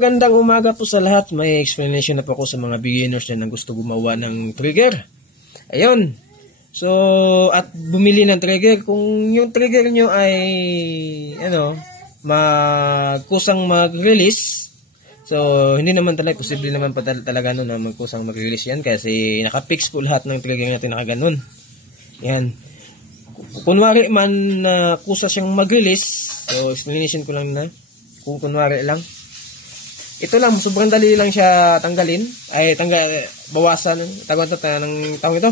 Magandang umaga po sa lahat. May explanation na po ako sa mga beginners na gusto gumawa ng trigger. Ayun. So, at bumili ng trigger. Kung yung trigger nyo ay, magkusang mag-release. So, hindi naman talaga, posible naman pa talaga nun na magkusang mag-release yan. Kasi nakapix po lahat ng trigger natin nakaganon. Yan. Kunwari man na kusa siyang mag-release. So, explanation ko lang na. Kung kunwari lang. Ito lang, sobrang dali lang siya tanggalin. Ay, bawasan. Tawag ng tawag ito.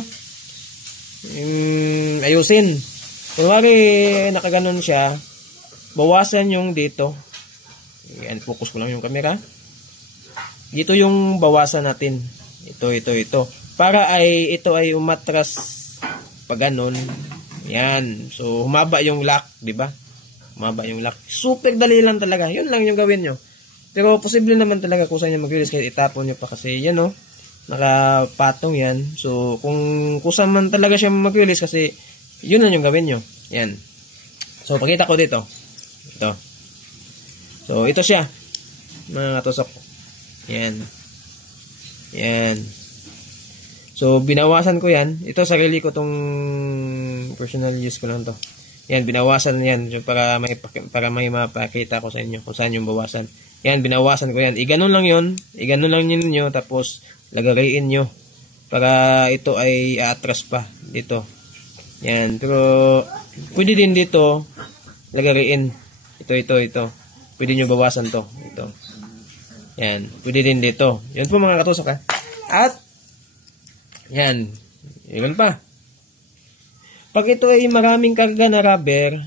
Ayusin. Kunwari, nakaganon siya. Bawasan yung dito. Yan, focus ko lang yung camera. Dito yung bawasan natin. Ito. Para ito ay umatras pag ganon. Yan. So, humaba yung lock, di ba? Humaba yung lock. Super dali lang talaga. Yun lang yung gawin nyo. Pero posible naman talaga kung saan nyo mag-release kahit itapon nyo pa kasi yan nakapatong yan. So kung kusan man talaga siya mag-release kasi yun na yung gawin nyo. Yan. So pakita ko dito. Ito. So ito siya. Mga tusok. Yan. Yan. So binawasan ko yan. Ito sarili ko tong personal use ko lang to. Yan, binawasan yan para may mapakita ko sa inyo kung saan yung bawasan. Yan, binawasan ko yan. Iganon lang yun. Iganon lang yun nyo. Tapos, lagariin nyo. Para ito ay atras pa. Dito. Yan. Pero, pwede din dito. Lagariin. Ito. Pwede nyo bawasan to. Ito. Yan. Pwede din dito. Yan po mga katusok ha. At, yan. Yun pa. Pag ito ay maraming karga na rubber,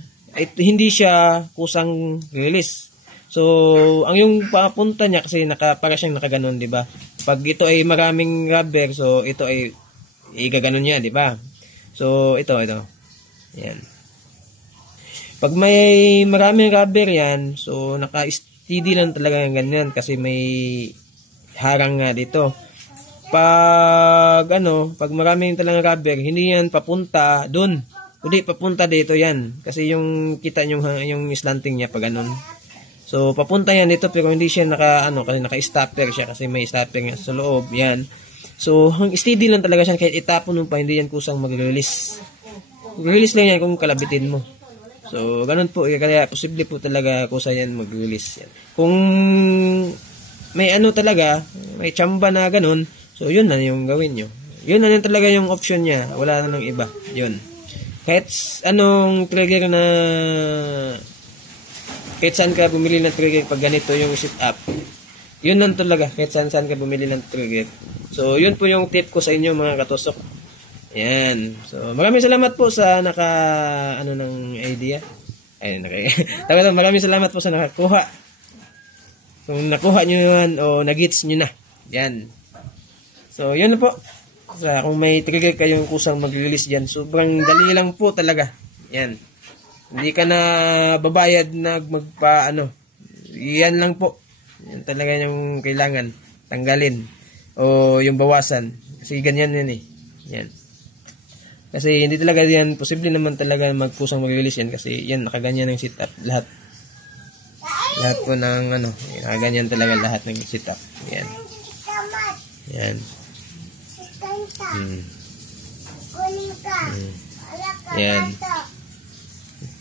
hindi siya kusang release. So, ang yung papunta niya kasi para siyang nakaganon, 'di ba? Pag ito ay maraming rubber, so ito ay igaganon niya, 'di ba? So, ito. Yan. Pag may maraming rubber 'yan, so naka-steady lang talaga ng ganyan kasi may harang nga dito. Pag maraming talagang rubber, hindi yan papunta doon. Kundi papunta dito yan. Kasi yung kita yung slanting niya pag ganun. So papunta yan dito pero hindi siya kasi naka-stopper siya kasi may stopper nga sa loob, yan. So steady lang talaga siya kahit itapon mo pa hindi yan kusang mag-release. Release lang yan kung kalabitin mo. So ganun po, kaya posible po talaga kusa yan mag-release yan. Kung may talaga, may tsamba na ganun, so yun na yung gawin nyo. Yun na yung talaga yung option niya. Wala na ng iba. Yun. Kahit anong trigger na kahit saan ka bumili ng trigger pag ganito yung setup. Yun na talaga. Kahit saan ka bumili ng trigger. So yun po yung tip ko sa inyo mga katusok. Yan. So maraming salamat po sa ng idea. Ayun, maraming salamat po sa nakakuha. Kung nakuha nyo yun o nagits nyo na. Yan. So, yun na po. So, kung may trigger kayong kusang mag-release dyan, sobrang dali lang po talaga. Yan. Hindi ka na babayad na Yan lang po. Yan talaga yung kailangan. Tanggalin. O yung bawasan. Kasi ganyan yan eh. Yan. Kasi hindi talaga yan. Posible naman talaga magkusang mag-release yan. Kasi yan, nakaganyan ng setup. Lahat po ng nakaganyan talaga lahat ng setup. Yan. Yan. Yan.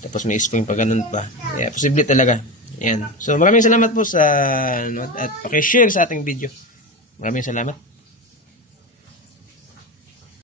Tapos may spring pa ganun pa. Yeah, posible talaga. Yan. So maraming salamat po sa at paki-share sa ating video. Maraming salamat.